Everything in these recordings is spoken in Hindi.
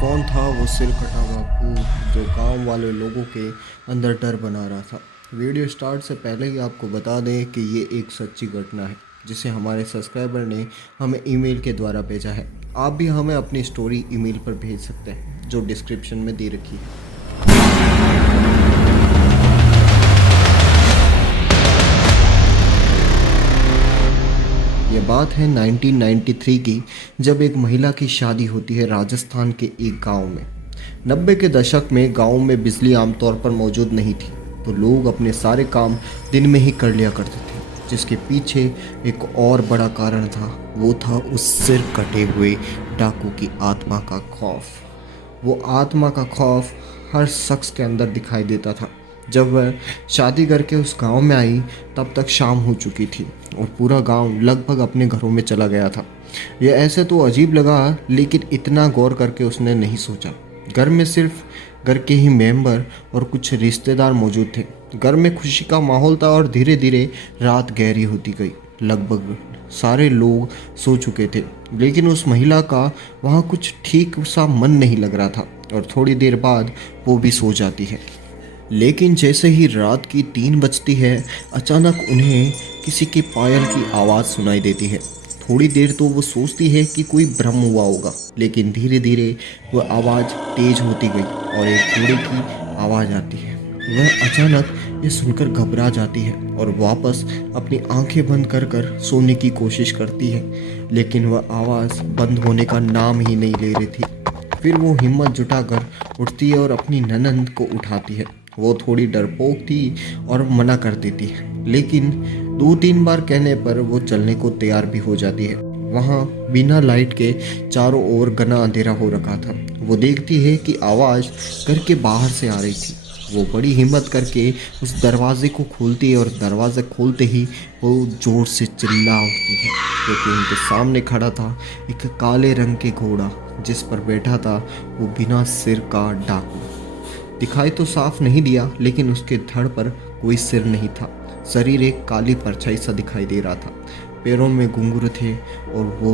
कौन था वो सिर कटा हुआ भूत जो गांव वाले लोगों के अंदर डर बना रहा था। वीडियो स्टार्ट से पहले ही आपको बता दें कि ये एक सच्ची घटना है जिसे हमारे सब्सक्राइबर ने हमें ईमेल के द्वारा भेजा है। आप भी हमें अपनी स्टोरी ईमेल पर भेज सकते हैं जो डिस्क्रिप्शन में दे रखी है। ये बात है 1993 की, जब एक महिला की शादी होती है राजस्थान के एक गांव में। 90 के दशक में गांव में बिजली आमतौर पर मौजूद नहीं थी, तो लोग अपने सारे काम दिन में ही कर लिया करते थे। जिसके पीछे एक और बड़ा कारण था, वो था उस सिर कटे हुए डाकू की आत्मा का खौफ। वो आत्मा का खौफ हर शख्स के अंदर दिखाई देता था। जब वह शादी करके उस गांव में आई तब तक शाम हो चुकी थी और पूरा गांव लगभग अपने घरों में चला गया था। यह ऐसे तो अजीब लगा, लेकिन इतना गौर करके उसने नहीं सोचा। घर में सिर्फ घर के ही मेंबर और कुछ रिश्तेदार मौजूद थे। घर में खुशी का माहौल था और धीरे धीरे रात गहरी होती गई। लगभग सारे लोग सो चुके थे, लेकिन उस महिला का वहाँ कुछ ठीक सा मन नहीं लग रहा था और थोड़ी देर बाद वो भी सो जाती है। लेकिन जैसे ही रात की 3 बजती है, अचानक उन्हें किसी के पायल की आवाज़ सुनाई देती है। थोड़ी देर तो वो सोचती है कि कोई भ्रम हुआ होगा, लेकिन धीरे धीरे वह आवाज़ तेज होती गई और एक घोड़े की आवाज़ आती है। वह अचानक ये सुनकर घबरा जाती है और वापस अपनी आंखें बंद कर कर सोने की कोशिश करती है, लेकिन वह आवाज़ बंद होने का नाम ही नहीं ले रही थी। फिर वो हिम्मत जुटाकर उठती है और अपनी ननंद को उठाती है। वो थोड़ी डरपोक थी और मना कर देती है, लेकिन 2-3 बार कहने पर वो चलने को तैयार भी हो जाती है। वहाँ बिना लाइट के चारों ओर घना अंधेरा हो रखा था। वो देखती है कि आवाज़ घर के बाहर से आ रही थी। वो बड़ी हिम्मत करके उस दरवाजे को खोलती है और दरवाज़ा खोलते ही वो ज़ोर से चिल्ला उठती है, क्योंकि उनके सामने खड़ा था एक काले रंग के घोड़ा, जिस पर बैठा था वो बिना सिर का डाकू। दिखाई तो साफ नहीं दिया, लेकिन उसके धड़ पर कोई सिर नहीं था। शरीर एक काली परछाई सा दिखाई दे रहा था। पैरों में घुंघरू थे और वो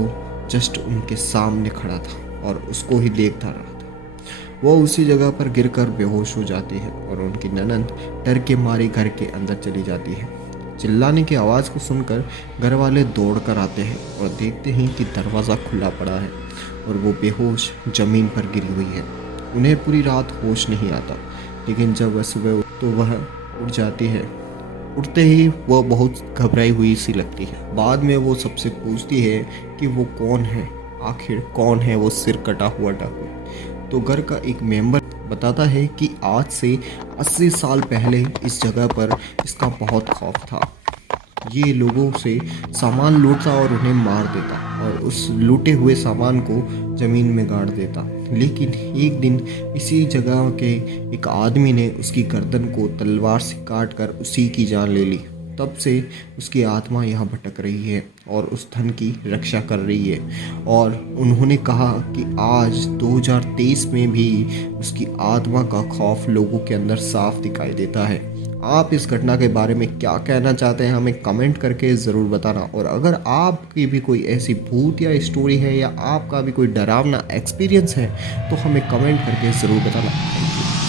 जस्ट उनके सामने खड़ा था और उसको ही देखता रहा था। वो उसी जगह पर गिरकर बेहोश हो जाती है और उनकी ननंद डर के मारे घर के अंदर चली जाती है। चिल्लाने की आवाज़ को सुनकर घर वाले दौड़ कर आते हैं और देखते हैं कि दरवाज़ा खुला पड़ा है और वो बेहोश ज़मीन पर गिरी हुई है। उन्हें पूरी रात होश नहीं आता, लेकिन जब वह सुबह तो वह उठ जाती है। उठते ही वह बहुत घबराई हुई सी लगती है। बाद में वो सबसे पूछती है कि वो कौन है, आखिर कौन है वो सिर कटा हुआ डाकू। तो घर का एक मेंबर बताता है कि आज से 80 साल पहले इस जगह पर इसका बहुत खौफ था। ये लोगों से सामान लूटता और उन्हें मार देता और उस लूटे हुए सामान को ज़मीन में गाड़ देता। लेकिन एक दिन इसी जगह के एक आदमी ने उसकी गर्दन को तलवार से काट कर उसी की जान ले ली। तब से उसकी आत्मा यहाँ भटक रही है और उस धन की रक्षा कर रही है। और उन्होंने कहा कि आज 2023 में भी उसकी आत्मा का खौफ लोगों के अंदर साफ दिखाई देता है। आप इस घटना के बारे में क्या कहना चाहते हैं, हमें कमेंट करके ज़रूर बताना। और अगर आपकी भी कोई ऐसी भूत या स्टोरी है या आपका भी कोई डरावना एक्सपीरियंस है तो हमें कमेंट करके ज़रूर बताना। Thank you.